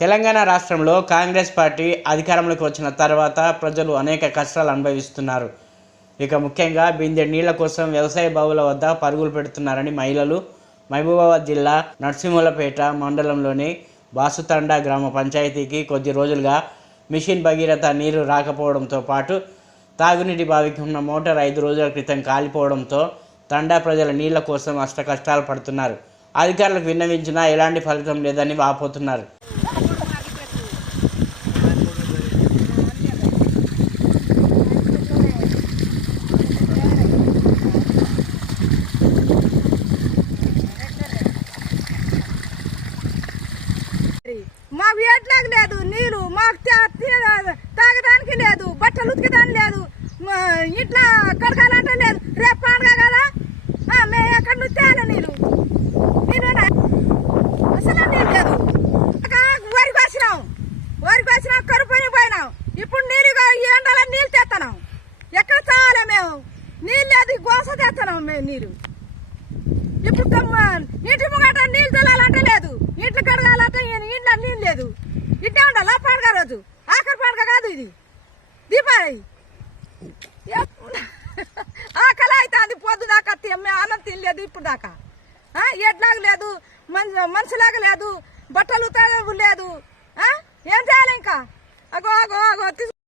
తెలంగాణ రాష్ట్రంలో కాంగ్రెస్ పార్టీ అధికారంలోకి వచ్చిన తర్వాత ప్రజలు అనేక కష్టాలు అనుభవిస్తున్నారు. ఇక ముఖ్యంగా బిందె నీళ్ల కోసం వ్యవసాయ బావుల వద్ద పరుగులు పెడుతున్నారని మహిళలు మహబూబాబాద్ జిల్లా నర్సింహులపేట మండలంలోని బాసుతండా గ్రామ పంచాయతీకి కొద్ది రోజులుగా మిషన్ భగీరథ నీరు రాకపోవడంతో పాటు తాగునీటి బావికి ఉన్న మోటార్ 5 రోజుల క్రితం కాలిపోవడంతో తండా ప్రజల నీళ్ల కోసం అష్ట కష్టాలు పడుతున్నారు. అధికారులకు విన్నవించినా ఎలాంటి ఫలితం లేదని వాపోతున్నారు. మాకు ఎట్లాగ లేదు, నీళ్ళు మాకు తాగడానికి లేదు, బట్టలు ఉతికడానికి లేదు, ఇట్లా కడగాలంటే లేదు. రేపు పండుగ కదా, మేము ఎక్కడి నుంచి తేలే నీళ్ళు అసలు నీళ్ళు లేదు. వరికి వచ్చినాం కరుపుని పోయినాం. ఇప్పుడు నీళ్ళు ఎండలో నీళ్ళు తెస్తున్నాం. ఎక్కడ తాగాలి మేము? నీళ్ళు లేదు, గోస తెస్తున్నాం మేము నీళ్ళు. ఇప్పుడు ఇంటి ముంగట నీళ్ళు తోలాలంటే లేదు, ఇంట్లో కడగాలంటే ఇంట్లో నీళ్ళు లేదు. ఇట్లా ఉండాలి. పండుగ రోజు ఆఖరి పండుగ కాదు ఇది, దీపావళి. ఆకలి అవుతుంది పొద్దు దాకా, మేము అన్నం తినలేదు ఇప్పుడు దాకా. ఎట్లాగ లేదు, మనుషులాగా లేదు, బట్టలు తాగ లేదు. ఏం చేయాలి ఇంకా? అగో అగో అగో